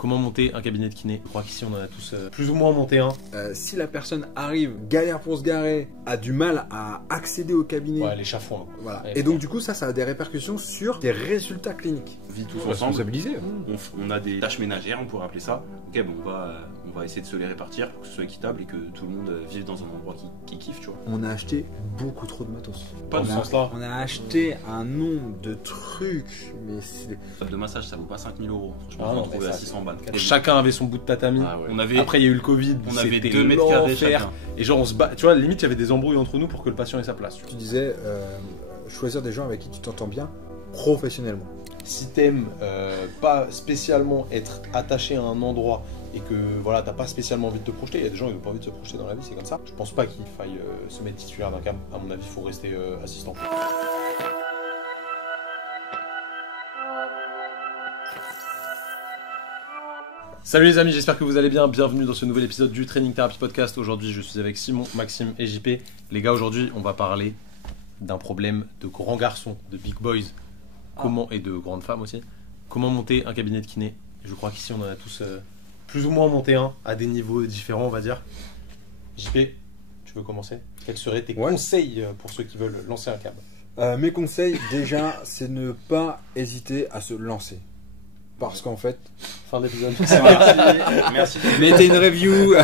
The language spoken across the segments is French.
Comment monter un cabinet de kiné? Je crois qu'ici on en a tous plus ou moins monté un. Si la personne arrive, galère pour se garer, a du mal à accéder au cabinet. Ouais, les chafouins. Voilà. Et donc du coup ça a des répercussions sur tes résultats cliniques. On vit tous ensemble, Responsabilisé. on a des tâches ménagères, on pourrait appeler ça. Ok, bon, on va essayer de se les répartir pour que ce soit équitable et que tout le monde vive dans un endroit qui kiffe, tu vois. On a acheté beaucoup trop de matos. Pas de ce sens-là. On a acheté un nombre de trucs, mais c'est... Table de massage, ça vaut pas 5 000 €. Franchement, Ah on non, trouvé mais à ça, 600 balles. Chacun avait son bout de tatami. Ah ouais. Après il y a eu le Covid. On avait c'était 2 mètres carrés l'enfer. chacun. Et genre on se bat. Tu vois, limite il y avait des embrouilles entre nous pour que le patient ait sa place. Tu disais choisir des gens avec qui tu t'entends bien professionnellement. Si t'aimes pas spécialement être attaché à un endroit et que voilà t'as pas spécialement envie de te projeter, il y a des gens qui n'ont pas envie de se projeter dans la vie, c'est comme ça. Je pense pas qu'il faille se mettre titulaire d'un cam. À mon avis, il faut rester assistant. Salut les amis, j'espère que vous allez bien. Bienvenue dans ce nouvel épisode du Training Therapy Podcast. Aujourd'hui, je suis avec Simon, Maxime et JP. Les gars, aujourd'hui, on va parler d'un problème de grands garçons, de big boys, et de grandes femmes aussi. Comment monter un cabinet de kiné? Je crois qu'ici, on en a tous plus ou moins monté un, à des niveaux différents, on va dire. JP, tu veux commencer? Quels seraient tes conseils pour ceux qui veulent lancer un cab? Mes conseils, déjà, c'est ne pas hésiter à se lancer. Parce qu'en fait... Fin d'épisode. Merci. Mettez une review.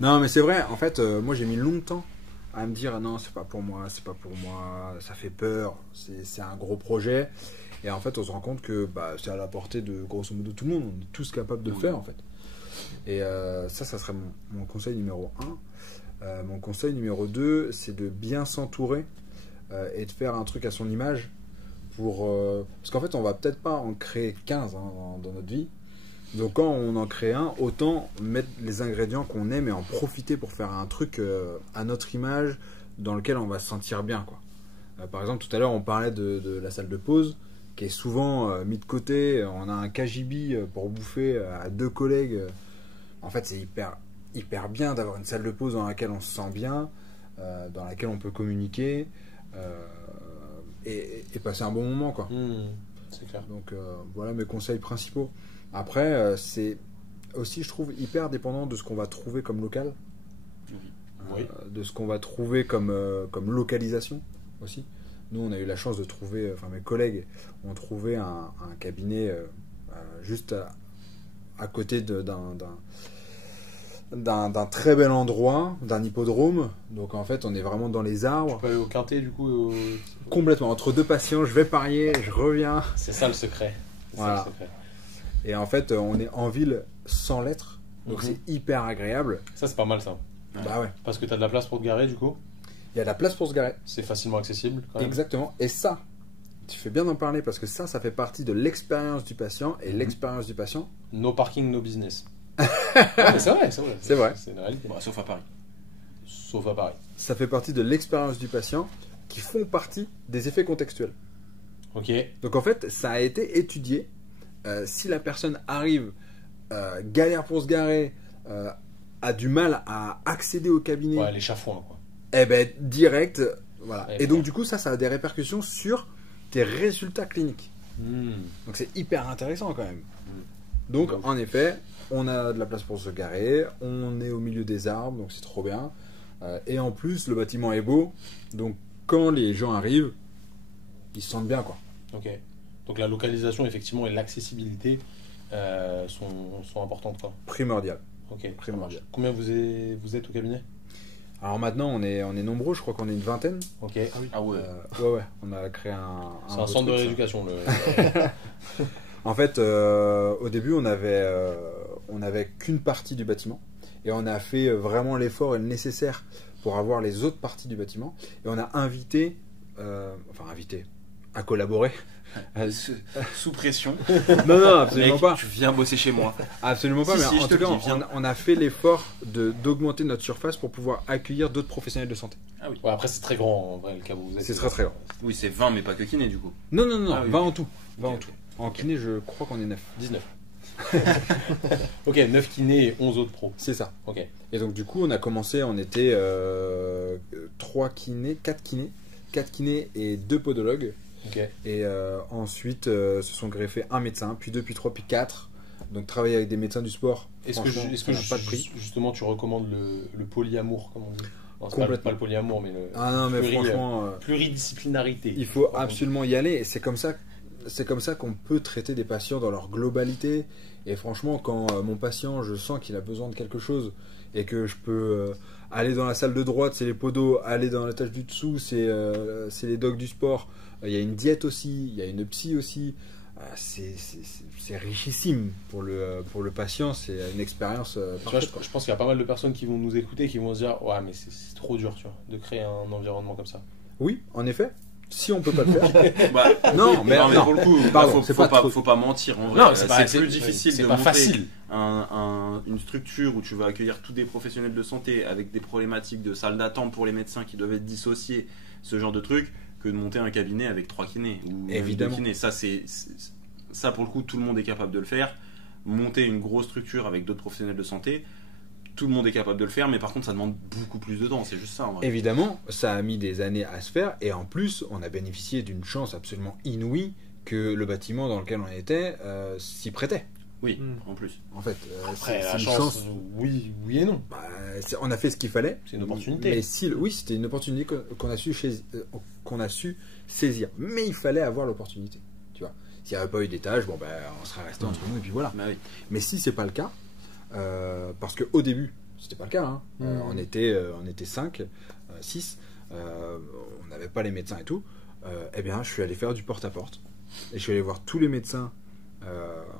Non, mais c'est vrai, en fait, moi j'ai mis longtemps à me dire non, c'est pas pour moi, ça fait peur, c'est un gros projet. Et en fait, on se rend compte que c'est à la portée de grosso modo tout le monde, on est tous capables de le faire en fait. Et ça serait mon conseil numéro 1. Mon conseil numéro 2, c'est de bien s'entourer et de faire un truc à son image. Parce qu'en fait, on va peut-être pas en créer 15 dans notre vie. Donc quand on en crée un, autant mettre les ingrédients qu'on aime et en profiter pour faire un truc à notre image dans lequel on va se sentir bien, quoi. Par exemple, tout à l'heure, on parlait de la salle de pause qui est souvent mis de côté. On a un KGB pour bouffer à 2 collègues. En fait, c'est hyper bien d'avoir une salle de pause dans laquelle on se sent bien, dans laquelle on peut communiquer et passer un bon moment, quoi. C'est clair. Donc voilà mes conseils principaux. Après, c'est aussi, je trouve, hyper dépendant de ce qu'on va trouver comme local, de ce qu'on va trouver comme localisation aussi. Nous, on a eu la chance de trouver, mes collègues ont trouvé un cabinet juste à côté d'un très bel endroit, d'un hippodrome. Donc en fait, on est vraiment dans les arbres. Tu peux aller au quintet du coup Complètement, entre 2 patients, je vais parier, je reviens. C'est ça le secret. Voilà. Et en fait, on est en ville sans l'être, donc c'est hyper agréable. Ça, c'est pas mal ça. Bah ouais. Parce que t'as de la place pour te garer du coup. Il y a de la place pour se garer. C'est facilement accessible quand même. Exactement. Et ça, tu fais bien d'en parler parce que ça fait partie de l'expérience du patient. Et l'expérience du patient... No parking, no business. Ouais, c'est vrai. C'est vrai. C'est une réalité. Sauf à Paris. Sauf à Paris. Ça fait partie de l'expérience du patient qui font partie des effets contextuels. Ok. Donc en fait, ça a été étudié. Si la personne arrive, galère pour se garer, a du mal à accéder au cabinet... Ouais, les chafouins quoi. Eh ben, direct, voilà. Ouais, et donc du coup, ça a des répercussions sur tes résultats cliniques. Donc c'est hyper intéressant quand même. Donc en effet, on a de la place pour se garer, on est au milieu des arbres, donc c'est trop bien. Et en plus, le bâtiment est beau, donc quand les gens arrivent, ils se sentent bien, quoi. Ok. Donc la localisation effectivement et l'accessibilité sont importantes quoi. Primordial. Ok. Primordial. Combien vous êtes au cabinet? Alors maintenant, on est nombreux, je crois qu'on est une vingtaine. Ok. Ah ouais. Ouais, on a créé un C'est un centre de truc, rééducation. En fait, au début, on avait qu'une partie du bâtiment et on a fait vraiment l'effort et le nécessaire pour avoir les autres parties du bâtiment et on a invité à collaborer. Sous pression. Non, absolument Mec, pas. tu viens bosser chez moi. Absolument pas, Si, mais si, en je te tout cas, le dis, viens. on a fait l'effort d'augmenter notre surface pour pouvoir accueillir d'autres professionnels de santé. Ah oui. Ouais, après c'est très grand en vrai le cas où vous êtes. C'est très très grand. Oui, c'est 20, mais pas que kiné du coup. Non, Ah oui. 20 en tout. 20 en Ok. tout. En kiné, je crois qu'on est 9. 19. Ok, 9 kinés et 11 autres pros. C'est ça. Ok. Et donc du coup, on a commencé, on était 3 kinés, 4 kinés et 2 podologues. Ok. Et ensuite se sont greffés un médecin, puis 2, puis 3, puis 4. Donc travailler avec des médecins du sport, Est-ce que, franchement, est-ce que ça n'a pas de prix. justement tu recommandes le polyamour, comme on dit? Non, c'est Complètement. pas le polyamour, mais le Ah non, mais pluri- franchement, pluridisciplinarité. il faut absolument y aller. Et c'est comme ça qu'on peut traiter des patients dans leur globalité. Et franchement, quand mon patient, je sens qu'il a besoin de quelque chose et que je peux aller dans la salle de droite, c'est les podos, aller dans la tâche du dessous, c'est les docs du sport. Il y a une diète aussi, il y a une psy aussi. C'est richissime pour le patient, c'est une expérience Tu vois, parfaite. je pense qu'il y a pas mal de personnes qui vont nous écouter et qui vont se dire ouais mais c'est trop dur, tu vois, de créer un environnement comme ça. Oui, en effet, si on peut pas le faire. Bah, Non, mais non, mais non. pour le coup, Pardon, c'est pas trop. faut pas mentir en vrai. Non, c'est plus difficile c'est de pas monter facile. une structure où tu vas accueillir tous des professionnels de santé avec des problématiques de salle d'attente pour les médecins qui doivent être dissociés, ce genre de truc, que de monter un cabinet avec 3 kinés ou même Évidemment. 2 kinés. Ça pour le coup, tout le monde est capable de le faire. Monter une grosse structure avec d'autres professionnels de santé, tout le monde est capable de le faire, mais par contre ça demande beaucoup plus de temps, c'est juste ça en vrai. Évidemment, ça a mis des années à se faire et en plus, on a bénéficié d'une chance absolument inouïe que le bâtiment dans lequel on était s'y prêtait. Oui, en plus. En fait, Après c'est la une chance, oui et non. Bah, on a fait ce qu'il fallait. C'est une opportunité. Mais oui, c'était une opportunité qu'on a su saisir. Mais il fallait avoir l'opportunité. Tu vois, s'il n'y avait pas eu d'étage, bon ben, on serait resté entre nous et puis voilà. Bah oui. Mais si c'est pas le cas, parce qu'au début, c'était pas le cas. Hein. On était 5, 6, on n'avait pas les médecins et tout. Eh bien, je suis allé faire du porte-à-porte. Et je suis allé voir tous les médecins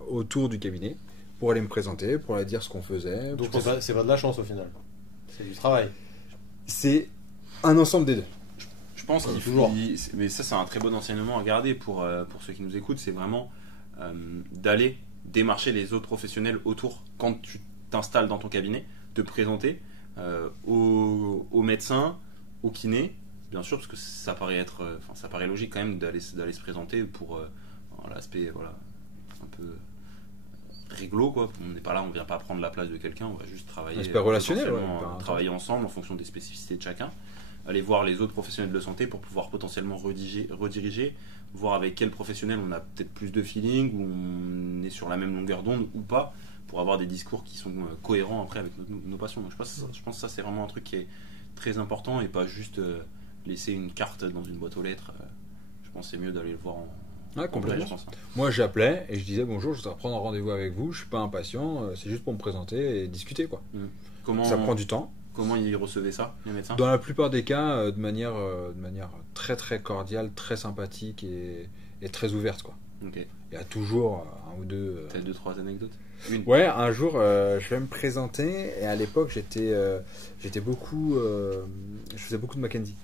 autour du cabinet pour aller me présenter, pour aller dire ce qu'on faisait. Donc c'est pas de la chance au final. C'est du travail. C'est un ensemble des deux. Je pense qu'il toujours. Mais ça, c'est un très bon enseignement à garder pour ceux qui nous écoutent. C'est vraiment d'aller démarcher les autres professionnels autour quand tu t'installes dans ton cabinet, te présenter aux médecins, aux kinés, bien sûr, parce que ça paraît logique quand même d'aller se présenter pour l'aspect un peu réglo quoi. On n'est pas là, on vient pas prendre la place de quelqu'un, on va juste travailler. Aspect relationnel, potentiellement, travailler ensemble en fonction des spécificités de chacun. Aller voir les autres professionnels de santé pour pouvoir potentiellement rediriger, voir avec quel professionnel on a peut-être plus de feeling, ou on est sur la même longueur d'onde ou pas, pour avoir des discours qui sont cohérents après avec nos patients. Donc je pense que ça c'est vraiment un truc qui est très important et pas juste laisser une carte dans une boîte aux lettres. Je pense que c'est mieux d'aller le voir en complètement. vrai, je pense. Moi, j'appelais et je disais bonjour, je voudrais prendre un rendez-vous avec vous. Je suis pas un patient, c'est juste pour me présenter et discuter quoi. Ça prend du temps. Comment ils recevaient ça, les médecins? Dans la plupart des cas, de manière très très cordiale, très sympathique et très ouverte quoi. Ok. Il y a toujours un ou deux. Peut-être 2-3 anecdotes. Ouais, un jour, je vais me présenter et à l'époque, j'étais beaucoup, je faisais beaucoup de Mackenzie.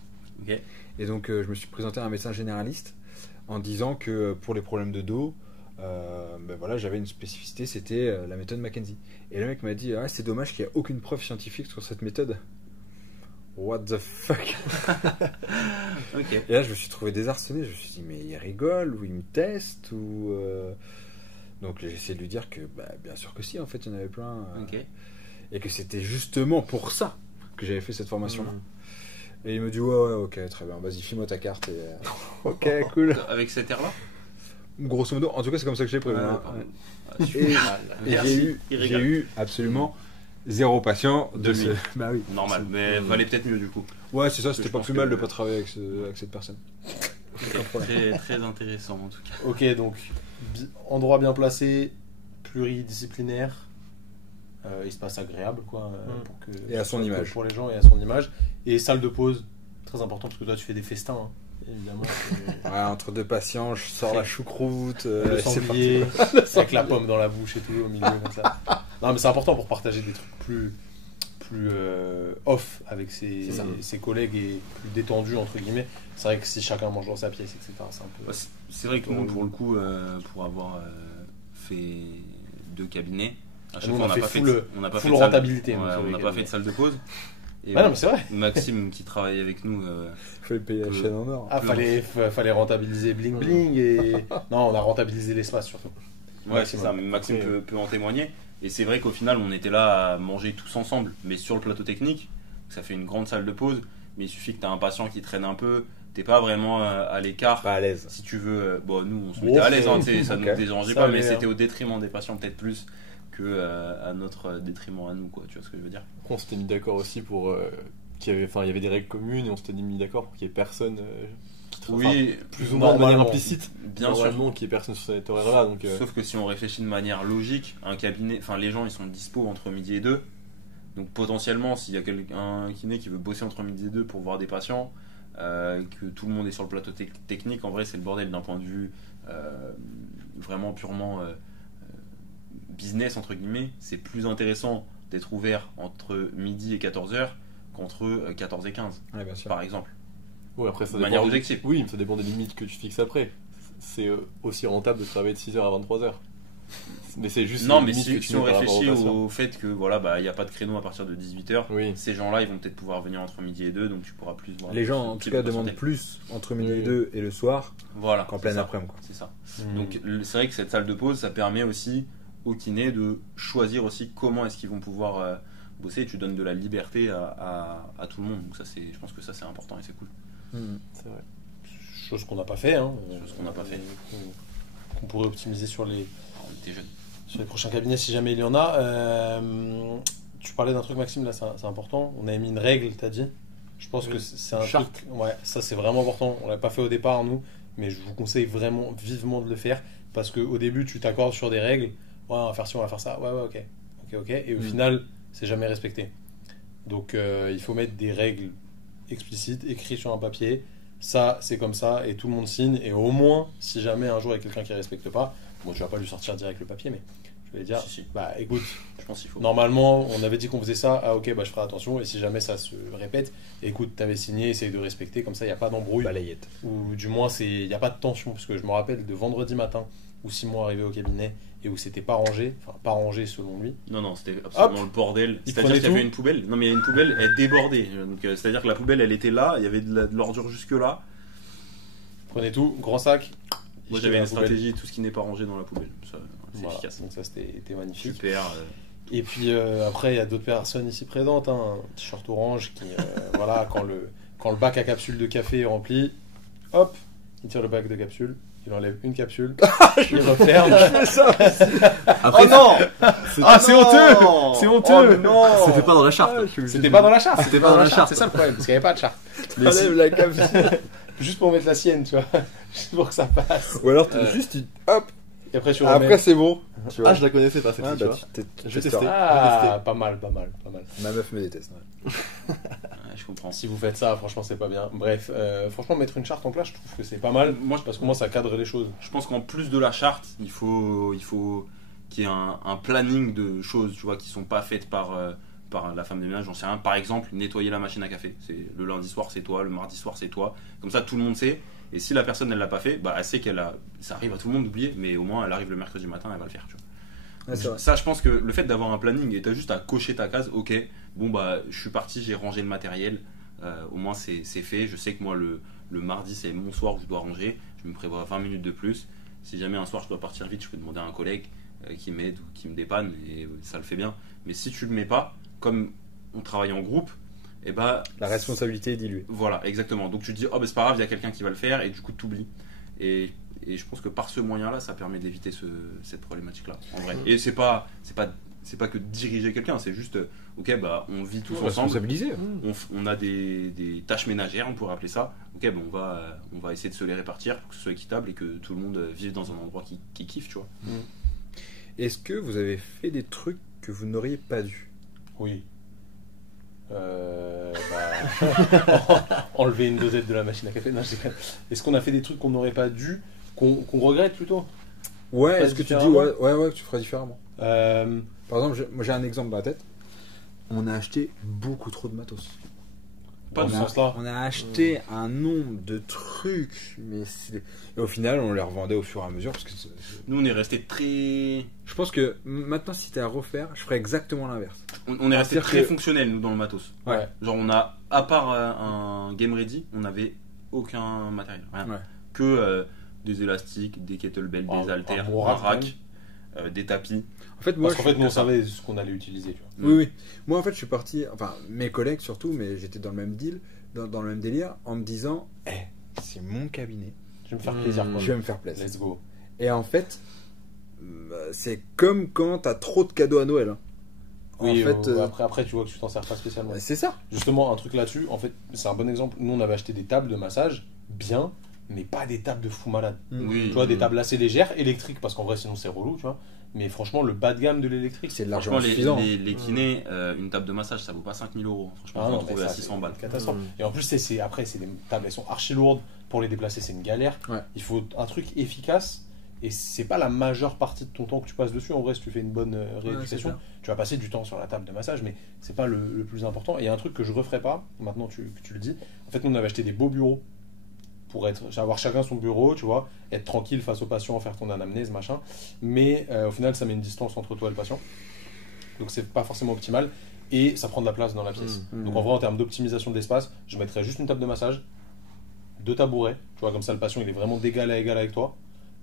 Ok. Et donc, je me suis présenté à un médecin généraliste en disant que pour les problèmes de dos, ben voilà, j'avais une spécificité, c'était la méthode Mackenzie. Et le mec m'a dit, ah, c'est dommage qu'il n'y ait aucune preuve scientifique sur cette méthode. What the fuck. Ok. Et là, je me suis trouvé désarçonné. Je me suis dit, mais il rigole ou il me teste ou Donc j'ai essayé de lui dire que bien sûr que si, en fait, il y en avait plein. Ok. Et que c'était justement pour ça que j'avais fait cette formation-là. Et il me dit, ouais, ok, très bien, vas-y, file-moi ta carte. Et... ok, cool. Avec cet air-là? Grosso modo, en tout cas, c'est comme ça que je l'ai prévu. Ouais, hein. pardon. Et Merci. j'ai eu absolument zéro patient de lui. Bah oui. Normal, mais valait peut-être mieux du coup. Ouais, c'est ça, c'était Je pas pense plus que- mal de pas travailler avec cette personne. Très, très intéressant en tout cas. Ok, donc endroit bien placé, pluridisciplinaire, espace agréable quoi, pour que Et à son pour- image. pour les gens et à son image, et salle de pause très important parce que toi tu fais des festins hein, évidemment. Ouais, entre deux patients, je sors la choucroute. Le c'est sanglier avec la pomme dans la bouche et tout au milieu comme ça. Non mais c'est important pour partager des trucs plus off avec ses collègues et plus détendus entre guillemets. C'est vrai que si chacun mange dans sa pièce etc c'est un peu... Ouais, c'est vrai que nous, pour le coup, pour avoir fait 2 cabinets, à chaque Nous, fois, on a fait on n'a pas full fait de salle- rentabilité, ouais, nous, sur on les n'a pas cabinets. fait de salle de pause. Et Ah non mais c'est vrai. Maxime qui travaille avec nous, Fallait payer la chaîne en or. Ah, fallait rentabiliser bling bling et... Non, on a rentabilisé l'espace surtout. ouais c'est ça, Maxime Après, peut en témoigner. Et c'est vrai qu'au final, on était là à manger tous ensemble, mais sur le plateau technique, ça fait une grande salle de pause. Mais il suffit que tu as un patient qui traîne un peu, t'es pas vraiment à l'écart. Pas à l'aise. Si tu veux, bon, nous on se mettait à l'aise, hein, ça nous dérangeait Ça pas, allait, mais c'était au détriment des patients peut-être plus que à notre détriment à nous, quoi. Tu vois ce que je veux dire? On s'était mis d'accord aussi pour il y avait des règles communes et on s'était mis d'accord pour qu'il y ait personne Oui, plus ou moins de manière normalement. implicite, bien sûr. normalement, qu'il y ait personne sur cet horaire-là. Donc, Sauf que si on réfléchit de manière logique, un cabinet, enfin les gens ils sont dispo entre midi et 2. Donc potentiellement, s'il y a un kiné qui veut bosser entre midi et 2 pour voir des patients, que tout le monde est sur le plateau technique, en vrai c'est le bordel d'un point de vue vraiment purement business entre guillemets. C'est plus intéressant d'être ouvert entre midi et 14h qu'entre 14 et 15 Ouais, bien sûr. par exemple. ouais, après, ça De manière dépend objective. Oui, mais ça dépend des limites que tu fixes après. C'est aussi rentable de travailler de 6h à 23h. Mais c'est juste Non, les mais limites que tu si on mets par rapport réfléchit aux patients. au fait que voilà, bah, y a pas de créneau à partir de 18h, Oui. ces gens-là ils vont peut-être pouvoir venir entre midi et 2, donc tu pourras plus voir. Les gens, en ce tout type cas, de demandent patientèle. plus entre midi et Oui. 2 et le soir Voilà, qu'en c'est pleine ça. après-midi, quoi. C'est ça. Mmh. Donc c'est vrai que cette salle de pause, ça permet aussi aux kinés de choisir aussi comment est-ce qu'ils vont pouvoir bosser. Et tu donnes de la liberté à tout le monde. Donc ça, je pense que ça c'est important et c'est cool. C'est vrai. Chose qu'on n'a pas fait. Hein. Chose qu'on n'a pas fait. Qu'on pourrait optimiser sur les On était jeunes. prochains cabinets si jamais il y en a. Tu parlais d'un truc, Maxime, là c'est important. On avait mis une règle, t'as dit. Je pense que c'est un Charte. truc. Ouais, ça c'est vraiment important. On l'a pas fait au départ, nous, mais je vous conseille vraiment vivement de le faire parce qu'au début, tu t'accordes sur des règles. Ouais, on va faire ci, on va faire ça. Ouais, ok. Et au final, c'est jamais respecté. Donc il faut mettre des règles explicites, écrites sur un papier. Ça, c'est comme ça, et tout le monde signe. Et au moins, si jamais un jour il y a quelqu'un qui respecte pas, bon, tu vas pas lui sortir direct le papier, mais je vais dire, Si. bah écoute, Je pense qu'il faut. normalement, on avait dit qu'on faisait ça. Ah ok, bah je ferai attention. Et si jamais ça se répète, écoute, t'avais signé, essaye de respecter. Comme ça, il n'y a pas d'embrouille. Balayette. Ou du moins, il n'y a pas de tension. Parce que je me rappelle de vendredi matin où Simon arrivait au cabinet et où c'était pas rangé. Enfin, pas rangé selon lui. Non, c'était absolument le bordel. Il C'est-à-dire prenait qu'il y avait tout. une poubelle. Non, mais il y a une poubelle, elle débordait. Donc, c'est-à-dire que la poubelle, elle était là, il y avait de l'ordure jusque-là. Prenez tout, grand sac. Moi, jetait j'avais dans une la poubelle. stratégie, tout ce qui n'est pas rangé dans la poubelle. Ça, c'est Voilà. efficace. Donc ça, c'était magnifique. Super. Et puis après, il y a d'autres personnes ici présentes. Hein, un t-shirt orange qui, voilà, quand le bac à capsules de café est rempli, hop, il tire le bac de capsules, il enlève une capsule, il referme. Après, Oh non Ah, c'est non honteux C'est honteux Oh non c'était pas dans la charte. C'était pas dans la charte. C'était pas dans la charte. C'est ça le problème, parce qu'il n'y avait pas de charte. Mais si- Enlève la capsule. juste pour mettre la sienne, tu vois. Juste pour que ça passe. Ou alors, hop, Et après, tu après remets. c'est bon. Tu vois. Ah, je la connaissais pas cette Ah, tu bah, vois. tu Je vais testeras. tester. Ah, pas mal. Ma meuf me déteste. Ouais. Ouais, je comprends. Si vous faites ça, franchement, c'est pas bien. Bref, franchement, mettre une charte en place, je trouve que c'est pas mal. Moi, Parce que moi, ça cadre les choses. je pense qu'en plus de la charte, il faut qu'il y ait un planning de choses, tu vois, qui sont pas faites par la femme de ménage. J'en sais rien. Par exemple, nettoyer la machine à café. C'est le lundi soir, c'est toi. Le mardi soir, c'est toi. Comme ça, tout le monde sait. Et si la personne elle l'a pas fait, bah elle sait ça arrive à tout le monde d'oublier, mais au moins elle arrive le mercredi matin, elle va le faire. Tu vois. Ouais, c'est vrai. Ça, je pense que le fait d'avoir un planning et t'as juste à cocher ta case, ok, bon bah je suis parti, j'ai rangé le matériel, au moins c'est fait. Je sais que moi le mardi c'est mon soir où je dois ranger, je me prévois 20 minutes de plus. Si jamais un soir je dois partir vite, je peux demander à un collègue qui m'aide ou qui me dépanne et ça le fait bien. Mais si tu le mets pas, comme on travaille en groupe, et bah La responsabilité est diluée. voilà, exactement. Donc tu te dis, oh bah c'est pas grave, il y a quelqu'un qui va le faire et du coup t'oublies. Et je pense que par ce moyen-là, ça permet d'éviter cette problématique-là, en vrai. Et c'est pas que diriger quelqu'un, c'est juste, ok, bah on vit tous ensemble, Responsabiliser. on a des tâches ménagères, on pourrait appeler ça. Ok, bah on va essayer de se les répartir pour que ce soit équitable et que tout le monde vive dans un endroit qui kiffe, tu vois. Est-ce que vous avez fait des trucs que vous n'auriez pas dû? Oui. Enlever une dosette de la machine à café. Non, je sais pas. Est-ce qu'on a fait des trucs qu'on n'aurait pas dû, qu'on regrette plutôt? Ouais, Pas est-ce que tu dis différemment. ouais, que tu ferais différemment? Euh, Par exemple, moi j'ai un exemple dans la tête. On a acheté beaucoup trop de matos. Pas Dans de ce on, a, sens-là. on a acheté un nombre de trucs, mais et au final on les revendait au fur et à mesure parce que Nous on est resté très. je pense que maintenant si c'était à refaire, je ferais exactement l'inverse. On est resté C'est-à-dire très que- fonctionnel, nous, dans le matos. Ouais. Genre, on a, à part un Game Ready, on n'avait aucun matériel. Rien. Ouais. Que des élastiques, des kettlebells, Un- des haltères, un bon un rack, rack, des tapis. En fait, moi, Parce qu'en fait, nous, on ça. savait ce qu'on allait utiliser. Tu vois. Oui, oui. Moi, en fait, je suis parti, enfin, mes collègues surtout, mais j'étais dans le même deal, dans le même délire, en me disant, c'est mon cabinet, Je vais me faire plaisir. Quoi. je vais me faire plaisir. Let's go. Et en fait, c'est comme quand t'as trop de cadeaux à Noël. Hein. Oui, en fait, après, tu vois que tu t'en sers pas spécialement. c'est ça. Justement, un truc là-dessus, en fait, c'est un bon exemple. Nous, on avait acheté des tables de massage bien, mais pas des tables de fou malade. Oui. Tu vois, des tables assez légères, électriques, parce qu'en vrai, sinon c'est relou, tu vois. Mais franchement, le bas de gamme de l'électrique, C'est Franchement, largement suffisant. les kinés, une table de massage, ça vaut pas 5000 euros. Franchement, Ah on non, peut trouver mais à ça, 600 c'est balles. une catastrophe. Et en plus, après, c'est des tables, elles sont archi lourdes. Pour les déplacer, c'est une galère. Ouais. Il faut un truc efficace. Et c'est pas la majeure partie de ton temps que tu passes dessus. En vrai, si tu fais une bonne rééducation, c'est tu vas passer du temps sur la table de massage, mais c'est pas le plus important. Et il y a un truc que je referai pas, maintenant que tu le dis. En fait, nous, on avait acheté des beaux bureaux pour avoir chacun son bureau, tu vois, être tranquille face au patient, faire ton anamnèse, machin. Mais au final, ça met une distance entre toi et le patient. Donc, c'est pas forcément optimal. Et ça prend de la place dans la pièce. Donc, en vrai, en termes d'optimisation de l'espace, je mettrais juste une table de massage, 2 tabourets, tu vois, comme ça, le patient, il est vraiment d'égal à égal avec toi.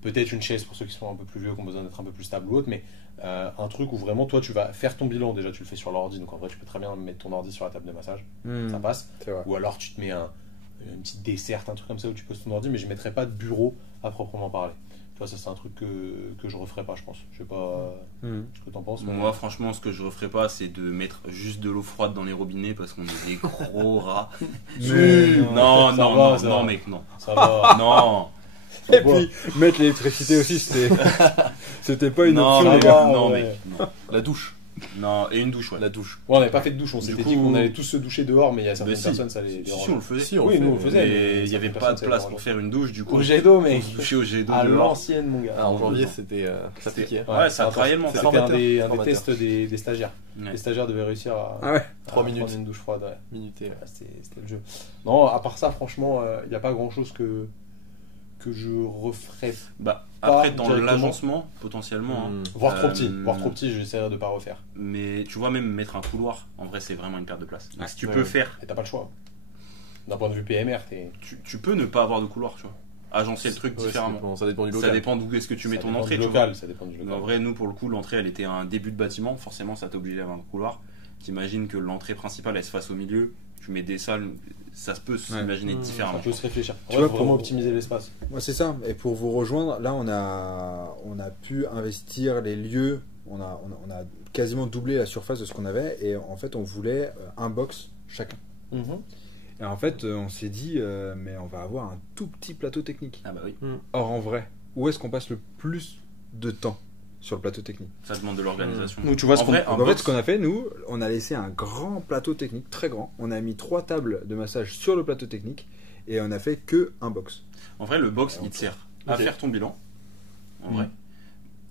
Peut-être une chaise pour ceux qui sont un peu plus vieux, qui ont besoin d'être un peu plus stable ou autre, mais un truc où vraiment, toi, tu vas faire ton bilan. Déjà, tu le fais sur l'ordi, donc en vrai, tu peux très bien mettre ton ordi sur la table de massage. Ça passe. C'est vrai. Ou alors tu te mets une petite desserte, un truc comme ça où tu poses ton ordi, mais je ne mettrais pas de bureau à proprement parler. Tu vois, ça c'est un truc que je referais pas, je pense. Je sais pas ce que t'en penses. mais- Moi, franchement, ce que je referais pas, c'est de mettre juste de l'eau froide dans les robinets parce qu'on est des gros rats. Non, ça non, va, non, ça non, va. mec, non. Ça va. Non, Et puis, mettre l'électricité aussi, c'était pas une non, option, ça les va. gars. non, ouais. mec, non. La douche. Non, et une douche, ouais. La douche. Ouais, on n'avait pas fait de douche, on s'était coup- dit qu'on allait tous se doucher dehors, mais il y a certaines Mais si. personnes, ça les Si, dérange. si, on le faisait. Si, on Oui, le nous on le fait. faisait. Mais il n'y avait certaines pas personnes, de ça les place dérange. pour faire une douche, du coup. Au jet d'eau, On mec. se douchait au jet d'eau À dehors. l'ancienne, mon gars. Ah, en janvier, dedans. c'était. Ça C'était- piquait. Ouais, ça c'est travaillait le C'était mental. un des Formateur. tests des stagiaires. Ouais. Les stagiaires devaient réussir à Ah ouais. 3 à minutes. prendre une douche froide. Ouais. Minuté. Ouais, c'était le jeu. Non, à part ça, franchement, il n'y a pas grand chose que je referais. Bah, Pas après, dans directement. l'agencement, potentiellement, hein. Voire trop petit. Euh, Voire trop petit, j'essaierai de pas refaire. Mais tu vois, même mettre un couloir, en vrai, c'est vraiment une perte de place. Donc, Ouais. si tu Ouais. peux faire, Et t'as pas le choix. D'un point de vue PMR, t'es. tu peux ne pas avoir de couloir, tu vois. Agencer le truc Ouais, différemment. ça dépend du Ça local. dépend d'où est-ce que tu mets Ça ton dépend entrée, du tu vois. local, ça dépend du Donc, local. en vrai, nous, pour le coup, l'entrée, elle était un début de bâtiment. Forcément, ça t'oblige à avoir un couloir. T'imagines que l'entrée principale, elle se fasse au milieu. Tu mets des salles, ça se peut s'imaginer Ça différemment. peut se réfléchir. Tu Tu vois, faut vraiment pour- optimiser l'espace. Ouais, c'est ça. Et pour vous rejoindre, là, on a pu investir les lieux. On a quasiment doublé la surface de ce qu'on avait. Et en fait, on voulait un box chacun. Et en fait, on s'est dit, mais on va avoir un tout petit plateau technique. Ah bah oui, Or, en vrai, où est-ce qu'on passe le plus de temps sur le plateau technique? ça demande de l'organisation. Donc, tu vois ce En qu'on- vrai, un Donc, en fait, box- ce qu'on a fait, nous, on a laissé un grand plateau technique, très grand. On a mis 3 tables de massage sur le plateau technique. Et on a fait que un box. En vrai, le box, il te sert à Ok. faire ton bilan, en vrai,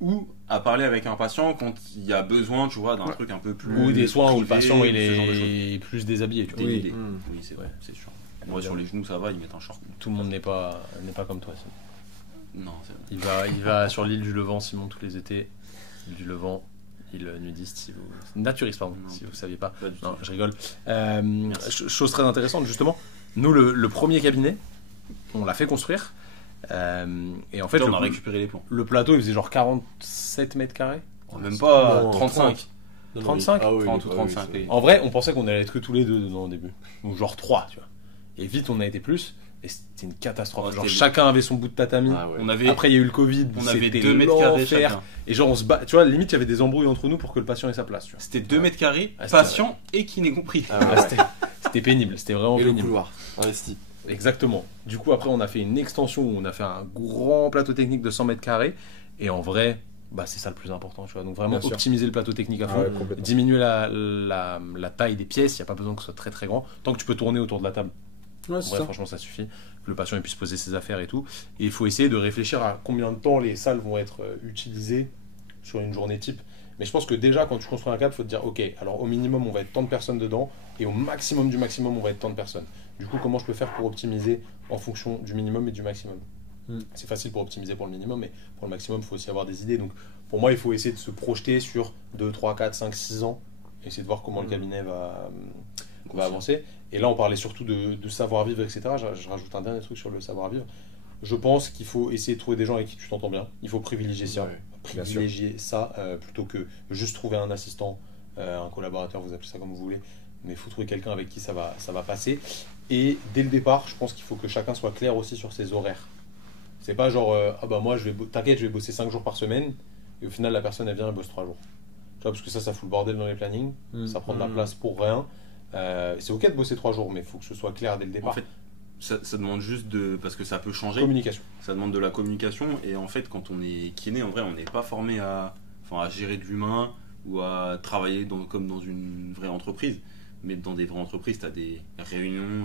ou à parler avec un patient quand il y a besoin, tu vois, d'un truc un peu plus. Ou des soins où le privé, patient il ce genre de est plus déshabillé. Tu vois. Dénudé. Mm. Oui, c'est vrai, c'est sûr. Moi, sur les genoux, ça va, ils mettent un short. Tout le monde n'est pas comme toi. Simon. Non, c'est vrai. Il va sur l'île du Levant, Simon, tous les étés. L'île du Levant, île nudiste, si vous... naturiste, pardon, Non. si vous ne saviez pas. Pas du tout. Non, je rigole. Merci. Chose très intéressante, justement. Nous, le premier cabinet, on l'a fait construire. Et en fait, Putain, on a récupéré les plans. le plateau, il faisait genre 47 mètres carrés. Même pas Non, 35. Non, non, 35, ah oui, 30 ou bah 35. oui, En vrai, on pensait qu'on allait être que tous les deux dedans au début. Ou genre 3, tu vois. Et vite, on a été plus. Et c'était une catastrophe. Oh, genre, c'était- chacun avait son bout de tatami. Ah ouais. On avait, Après, il y a eu le Covid. on avait c'était 2 mètres carrés l'enfer. chacun. Et genre, on se bat. Tu vois, limite, il y avait des embrouilles entre nous pour que le patient ait sa place. Tu vois. C'était 2 mètres carrés, Ah, c'était- patient et kiné compris. Ah ouais. Ah, c'était pénible. C'était vraiment Et le pénible. couloir investi. Exactement. Du coup, après, on a fait une extension où on a fait un grand plateau technique de 100 mètres carrés. Et en vrai, bah, c'est ça le plus important. Tu vois. Donc, vraiment, Bien sûr. optimiser le plateau technique à fond. Ah ouais, complètement. Diminuer la taille des pièces. Il n'y a pas besoin que ce soit très très grand. Tant que tu peux tourner autour de la table. Ouais, En c'est vrai, ça. franchement, ça suffit. Que le patient il puisse poser ses affaires et tout. Et il faut essayer de réfléchir à combien de temps les salles vont être utilisées sur une journée type. Mais je pense que déjà, quand tu construis un cadre, il faut te dire, ok, alors au minimum, on va être tant de personnes dedans, et au maximum du maximum, on va être tant de personnes. Du coup, comment je peux faire pour optimiser en fonction du minimum et du maximum C'est facile pour optimiser pour le minimum, mais pour le maximum, il faut aussi avoir des idées. Donc, pour moi, il faut essayer de se projeter sur 2, 3, 4, 5, 6 ans, et essayer de voir comment le cabinet va avancer. Et là, on parlait surtout de savoir-vivre, etc. Je rajoute un dernier truc sur le savoir-vivre. Je pense qu'il faut essayer de trouver des gens avec qui tu t'entends bien. Il faut privilégier ça. Ouais, Privilégier ça plutôt que juste trouver un assistant, un collaborateur, vous appelez ça comme vous voulez. mais il faut trouver quelqu'un avec qui ça va passer. Et dès le départ, je pense qu'il faut que chacun soit clair aussi sur ses horaires. C'est pas genre, ah bah moi, t'inquiète, je vais bosser 5 jours par semaine, et au final, la personne, elle vient, elle bosse 3 jours. Tu vois, parce que ça fout le bordel dans les plannings, ça prend de la place pour rien. C'est ok de bosser 3 jours, mais il faut que ce soit clair dès le départ. En fait, ça demande juste parce que ça peut changer. Communication. Ça demande de la communication, et en fait, quand on est kiné, en vrai, on n'est pas formé à gérer de l'humain ou à travailler comme dans une vraie entreprise. Mais dans des vraies entreprises, tu as des réunions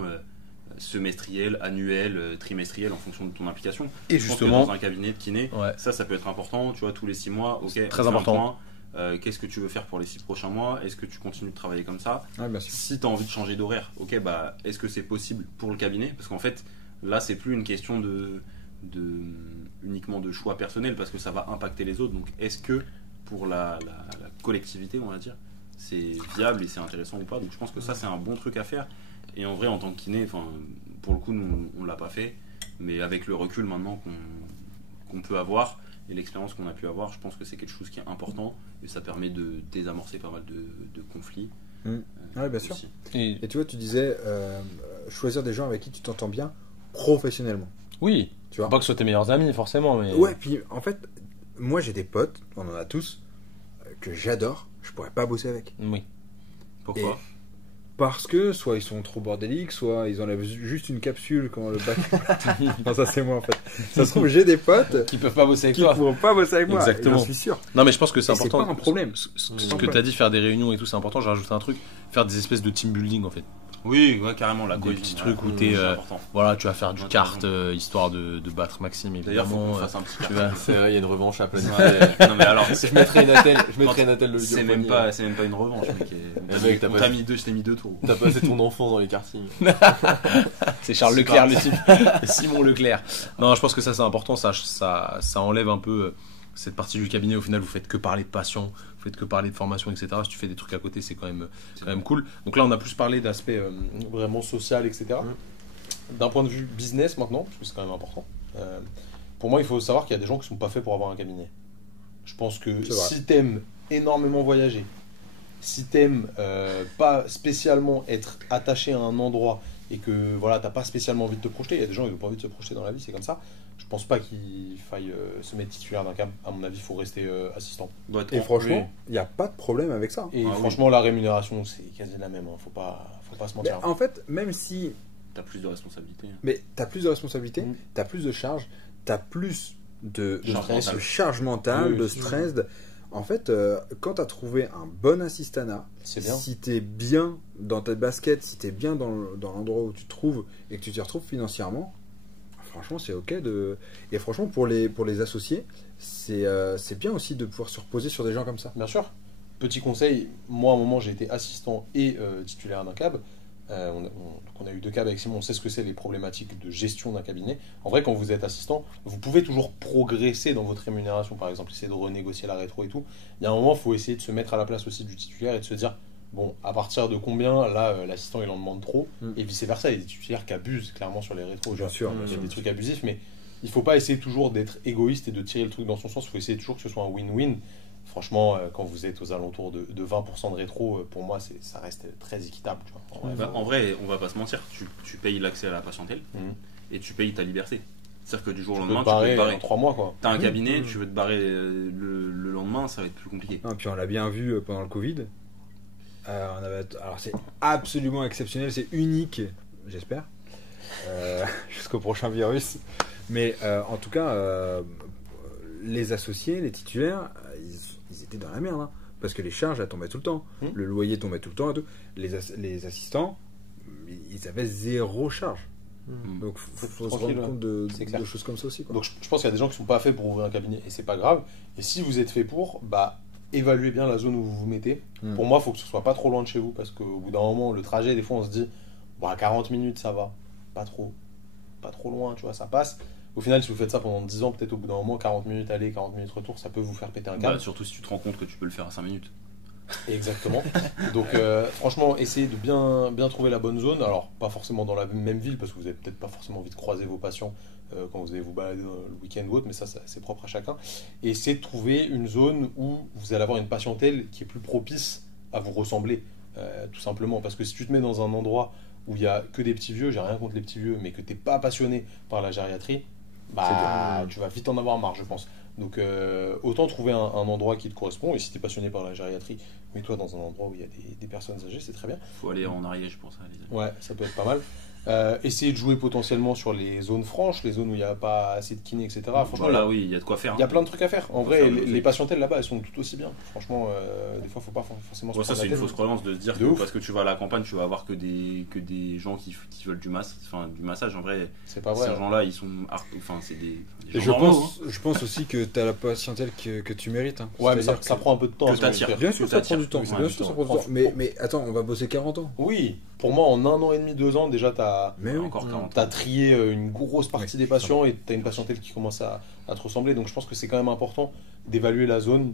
semestrielles, annuelles, trimestrielles en fonction de ton implication. Et Je pense justement, que dans un cabinet de kiné, ça peut être important. Tu vois, tous les 6 mois, ok, c'est on très fait un important. point. Qu'est-ce que tu veux faire pour les 6 prochains mois? Est-ce que tu continues de travailler comme ça? Bien sûr. Si tu as envie de changer d'horaire, ok, bah, est-ce que c'est possible pour le cabinet? Parce qu'en fait, là, c'est plus une question uniquement de choix personnel, parce que ça va impacter les autres. Donc, est-ce que pour la collectivité, on va dire, c'est viable et c'est intéressant ou pas? Donc, je pense que ça, c'est un bon truc à faire. Et en vrai, en tant que kiné, pour le coup, nous, on l'a pas fait. Mais avec le recul maintenant qu'on peut avoir et l'expérience qu'on a pu avoir, je pense que c'est quelque chose qui est important et ça permet de désamorcer pas mal de conflits. Oui, bien sûr. Aussi. Et tu vois, tu disais choisir des gens avec qui tu t'entends bien professionnellement. Oui, Tu vois. pas que ce soit tes meilleurs amis, forcément. Mais... Ouais, puis en fait, moi j'ai des potes, on en a tous, que j'adore, je pourrais pas bosser avec. Oui. Pourquoi? Parce que soit ils sont trop bordéliques, soit ils enlèvent juste une capsule quand le bac. Non, ça c'est moi en fait. Ça se trouve, j'ai des potes Qui peuvent pas bosser avec qui toi. ne pourront pas bosser avec moi. Exactement. J'en suis sûr. Non, mais je pense que c'est Et c'est important. pas un problème. Ce que tu as dit, faire des réunions et tout, c'est important. J'ai rajouté un truc, faire des espèces de team building en fait. Oui, ouais, carrément, la Des cohésion. petits trucs où Ouais, t'es, c'est important. voilà, tu vas faire du Ouais, kart t'as raison. histoire de battre Maxime. D'ailleurs, faut Évidemment. qu'on fasse un petit tu carton. vas- C'est vrai, il y a une revanche à planifier. Ouais, non, mais alors, Je mettrai une attelle de c'est vidéo même au pas, poignet. c'est même pas une revanche, mec. mec, t'as On pas- t'a mis deux, je t'ai mis 2 tours. T'as passé ton enfance dans les kartings. C'est Charles C'est Leclerc, pas- le type. Simon Leclerc. Non, je pense que ça c'est important. Ça enlève un peu cette partie du cabinet. Au final, vous faites que parler de passion, vous faites que parler de formation, etc. Si tu fais des trucs à côté, c'est quand même cool. Donc là, on a plus parlé d'aspect vraiment social, etc. D'un point de vue business maintenant, parce que c'est quand même important. Pour moi, il faut savoir qu'il y a des gens qui sont pas faits pour avoir un cabinet. Je pense que C'est vrai. si t'aimes énormément voyager, si t'aimes pas spécialement être attaché à un endroit et que voilà, t'as pas spécialement envie de te projeter, il y a des gens qui n'ont pas envie de se projeter dans la vie, c'est comme ça. Je pense pas qu'il faille se mettre titulaire d'un cab. À mon avis, il faut rester assistant. Doit être Et en- franchement, il n'y a pas de problème avec ça. Et Ah oui. franchement, la rémunération, c'est quasi la même. Faut pas se Mais mentir. en fait, même si. T'as plus de responsabilités. Mais t'as plus de responsabilités, Mm. t'as plus de charges, t'as plus de Charge mentale. charge mentale, Oui, de c'est stress. En fait, quand t'as trouvé un bon assistanat, C'est bien. si t'es bien dans ta basket, si t'es bien dans l'endroit où tu te trouves et que tu t'y retrouves financièrement, franchement, c'est ok de. Et franchement, pour les associés, c'est bien aussi de pouvoir se reposer sur des gens comme ça. Bien sûr. Petit conseil, moi à un moment j'ai été assistant et titulaire d'un cab. On a eu 2 cabs avec Simon, on sait ce que c'est les problématiques de gestion d'un cabinet. En vrai, quand vous êtes assistant, vous pouvez toujours progresser dans votre rémunération, par exemple, essayer de renégocier la rétro et tout. Il y a un moment, il faut essayer de se mettre à la place aussi du titulaire et de se dire, bon, à partir de combien, là, l'assistant il en demande trop, et vice-versa, il y a des titulaires qui abusent clairement sur les rétros. Bien sûr, Il y a bien des sûr. trucs abusifs, mais il faut pas essayer toujours d'être égoïste et de tirer le truc dans son sens. Il faut essayer toujours que ce soit un win-win. Franchement, quand vous êtes aux alentours de 20% de rétro, pour moi, ça reste très équitable. Tu vois. En vrai, En vrai, on va pas se mentir, tu payes l'accès à la patientèle Mhm. et tu payes ta liberté. C'est-à-dire que du jour au tu peux lendemain, te tu peux barrer te barrer. en 3 mois, quoi. T'as un Mhm. cabinet, tu veux te barrer le lendemain, ça va être plus compliqué. Et puis on l'a bien vu pendant le Covid. Alors c'est absolument exceptionnel, c'est unique, j'espère, jusqu'au prochain virus. Mais en tout cas, les associés, les titulaires, ils étaient dans la merde. Hein, parce que les charges, elles tombaient tout le temps. Le loyer tombait tout le temps et tout. Les assistants, ils avaient 0 charge. Donc faut se Tranquille, rendre compte de c'est clair. choses comme ça aussi. Quoi. Donc je pense qu'il y a des gens qui sont pas faits pour ouvrir un cabinet et c'est pas grave. Et si vous êtes fait pour, bah évaluez bien la zone où vous vous mettez. Pour moi, il faut que ce soit pas trop loin de chez vous parce qu'au bout d'un moment, le trajet, des fois, on se dit, bon, à 40 minutes, ça va. Pas trop loin, tu vois, ça passe. Au final, si vous faites ça pendant 10 ans, peut-être au bout d'un moment, 40 minutes aller, 40 minutes retour, ça peut vous faire péter un câble. Bah, surtout si tu te rends compte que tu peux le faire à 5 minutes. Exactement. Donc franchement, essayez de bien trouver la bonne zone. Alors pas forcément dans la même ville parce que vous n'avez peut-être pas forcément envie de croiser vos patients quand vous allez vous balader le week-end ou autre, mais ça c'est propre à chacun. Et essayez de trouver une zone où vous allez avoir une patientèle qui est plus propice à vous ressembler. tout simplement. Parce que si tu te mets dans un endroit où il y a que des petits vieux, j'ai rien contre les petits vieux, mais que t'es pas passionné par la gériatrie, bah tu vas vite en avoir marre, je pense. Donc autant trouver un endroit qui te correspond, et si t'es passionné par la gériatrie, mets-toi dans un endroit où il y a des personnes âgées, c'est très bien. Faut aller en Ariège pour ça. Ouais, ça peut être pas mal. Essayer de jouer potentiellement sur les zones franches, les zones où il n'y a pas assez de kiné, etc. Franchement, Là, oui, il y a de quoi faire. il y a plein de trucs à faire. En vrai, faire les patientèles là-bas, elles sont tout aussi bien. Franchement, des fois, faut pas forcément se Ouais, ça, prendre c'est la une tête. fausse croyance de se dire De que ouf. parce que tu vas à la campagne, tu vas avoir que des gens qui veulent du massage. En vrai, C'est pas vrai. ces gens-là, ils sont. Enfin, c'est des Et gens normaux, je pense aussi que tu as la patientèle que tu mérites. Hein. Ouais, mais C'est-à-dire ça prend un peu de temps. que à se t'attires. faire. Bien sûr, que ça prend t'attires. du temps. Oui, ça Bien prend sûr, du ça temps. prend du temps. Mais attends, on va bosser 40 ans. Oui, pour moi, en 1 an et demi, 2 ans, déjà, t'as Mais oui. Encore 40 as trié une grosse partie Ouais, des patients et t'as une patientèle qui commence à te ressembler. Donc je pense que c'est quand même important d'évaluer la zone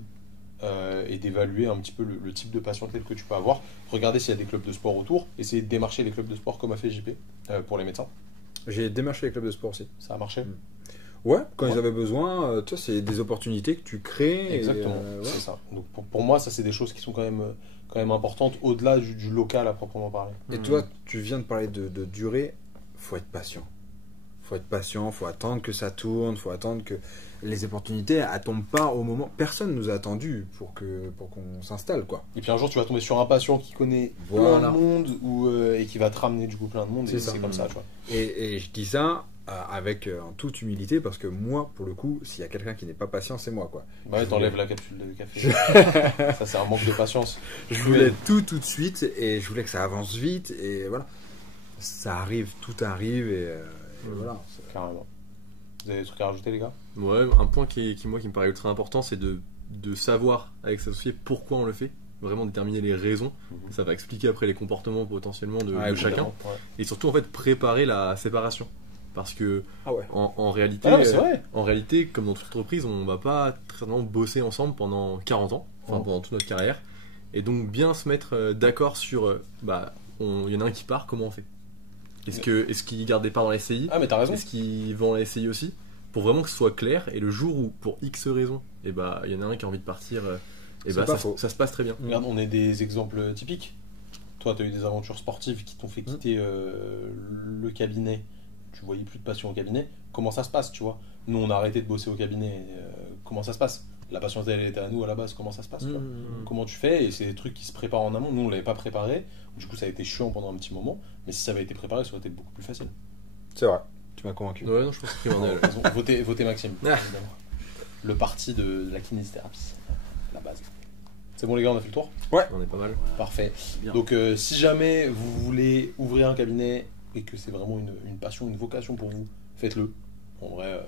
et d'évaluer un petit peu le type de patientèle que tu peux avoir. Regarder s'il y a des clubs de sport autour. Essayer de démarcher les clubs de sport comme a fait JP pour les médecins. J'ai démarché les clubs de sport aussi. Ça a marché. Ouais, quand Ouais. ils avaient besoin, tu vois, c'est des opportunités que tu crées. Exactement, ouais. c'est ça. Donc pour moi, ça c'est des choses qui sont quand même importantes au-delà du local à proprement parler. Et toi, tu viens de parler de durée, faut être patient. Faut être patient, faut attendre que ça tourne, faut attendre que les opportunités elles tombent pas au moment. Personne nous a attendu pour qu'on s'installe, quoi. Et puis un jour, tu vas tomber sur un patient qui connaît Voilà. plein de monde et qui va te ramener du coup plein de monde. C'est Et ça. c'est comme ça, tu vois. Et je dis ça avec en toute humilité parce que moi, pour le coup, s'il y a quelqu'un qui n'est pas patient, c'est moi, quoi. Bah ouais, t'enlèves la capsule de café. Ça, c'est un manque de patience. Je voulais tout de suite et je voulais que ça avance vite et voilà. Ça arrive, tout arrive et voilà. Carrément. Vous avez des trucs à rajouter, les gars? Ouais, un point qui me paraît ultra important, c'est de savoir avec ses associés pourquoi on le fait, vraiment déterminer les raisons. Ça va expliquer après les comportements potentiellement de chacun, Ouais. et surtout en fait préparer la séparation. Parce que Ah ouais. en réalité, Ah non, mais c'est vrai. en réalité, comme dans toute entreprise, on va pas très certainement bosser ensemble pendant 40 ans, enfin Oh. pendant toute notre carrière, et donc bien se mettre d'accord sur, il y en a un qui part, comment on fait? Est-ce qu'il garde des parts dans la SCI? Ah, mais t'as raison. Est-ce qu'ils vont la SCI aussi? Pour vraiment que ce soit clair, et le jour où, pour X raisons, il y en a un qui a envie de partir, C'est pas faux. ça se passe très bien. Regarde, on est des exemples typiques. Toi, t'as eu des aventures sportives qui t'ont fait quitter le cabinet. Tu voyais plus de passion au cabinet. Comment ça se passe, tu vois? Nous, on a arrêté de bosser au cabinet. Comment ça se passe? La patience, elle était à nous à la base. Comment ça se passe, tu vois? Comment tu fais? Et c'est des trucs qui se préparent en amont. Nous, on l'avait pas préparé. Du coup, ça a été chiant pendant un petit moment. Mais si ça avait été préparé, ça aurait été beaucoup plus facile. C'est vrai. Tu m'as convaincu. Ouais, non, je pense qu'il y en a. Raison. Votez Maxime. Ah. évidemment. Le parti de la kinésithérapie. La base. C'est bon, les gars, on a fait le tour? On est pas mal. Parfait. Bien. Donc, si jamais vous voulez ouvrir un cabinet et que c'est vraiment une passion, une vocation pour vous, faites-le. En vrai,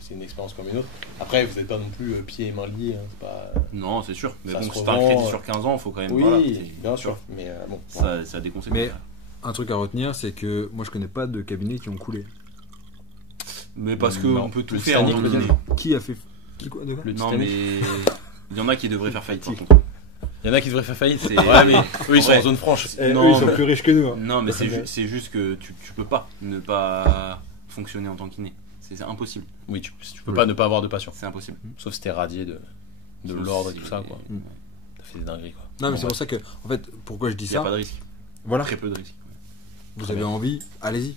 c'est une expérience comme une autre. Après, vous n'êtes pas non plus pieds et mains liés. Hein, c'est pas... Non, c'est sûr. Mais Ça bon, se si t'as un revend, crédit sur 15 ans, il faut quand même. Oui, voilà, bien sûr. Mais bon, voilà. Ça a des conséquences. Mais un truc à retenir, c'est que moi je connais pas de cabinets qui ont coulé. Mais parce Non. qu'on peut tout Le faire en Titanic, tant que peut-être. kiné. Qui a fait qui quoi de quoi Le Non, Titanic. mais il y en a qui devraient faire faillite par contre. Il y en a qui devraient faire faillite. C'est- Ouais, mais eux, ils sont Ouais. en zone franche. Non, eux, ils sont mais- plus riches que nous. Hein. Non, mais Ouais. c'est juste que tu peux pas ne pas fonctionner en tant que kiné. C'est impossible. Oui, tu peux pas ne pas avoir de passion. C'est impossible. Sauf si t'es radié de l'ordre et tout ça, quoi. Mm. T'as fait des dingueries, quoi. Non, mais Bon, c'est pour ça que, en fait, pourquoi je dis Il n'y a ça pas de risque. Voilà. Très peu de risque. Vous Très avez bien. envie, allez-y.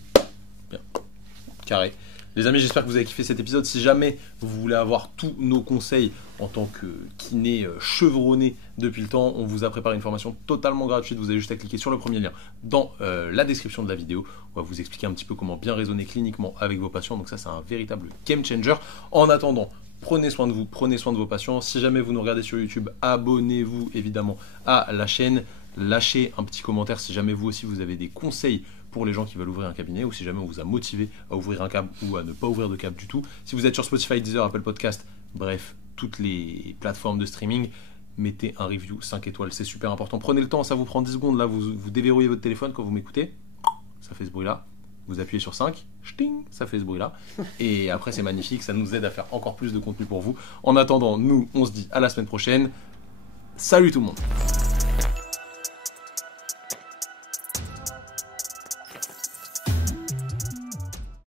Carré. Les amis, j'espère que vous avez kiffé cet épisode. Si jamais vous voulez avoir tous nos conseils en tant que kiné chevronné depuis le temps, on vous a préparé une formation totalement gratuite. Vous avez juste à cliquer sur le premier lien dans la description de la vidéo. On va vous expliquer un petit peu comment bien raisonner cliniquement avec vos patients. Donc ça, c'est un véritable game changer. En attendant, prenez soin de vous, prenez soin de vos patients. Si jamais vous nous regardez sur YouTube, abonnez-vous évidemment à la chaîne. Lâchez un petit commentaire si jamais vous aussi vous avez des conseils pour les gens qui veulent ouvrir un cabinet ou si jamais on vous a motivé à ouvrir un cab ou à ne pas ouvrir de cab du tout. Si vous êtes sur Spotify, Deezer, Apple Podcast, bref, toutes les plateformes de streaming, mettez un review 5 étoiles, c'est super important. Prenez le temps, ça vous prend 10 secondes, là vous déverrouillez votre téléphone quand vous m'écoutez, ça fait ce bruit là, vous appuyez sur 5, ch'ting, ça fait ce bruit là, et après c'est magnifique, ça nous aide à faire encore plus de contenu pour vous. En attendant, nous on se dit à la semaine prochaine, salut tout le monde.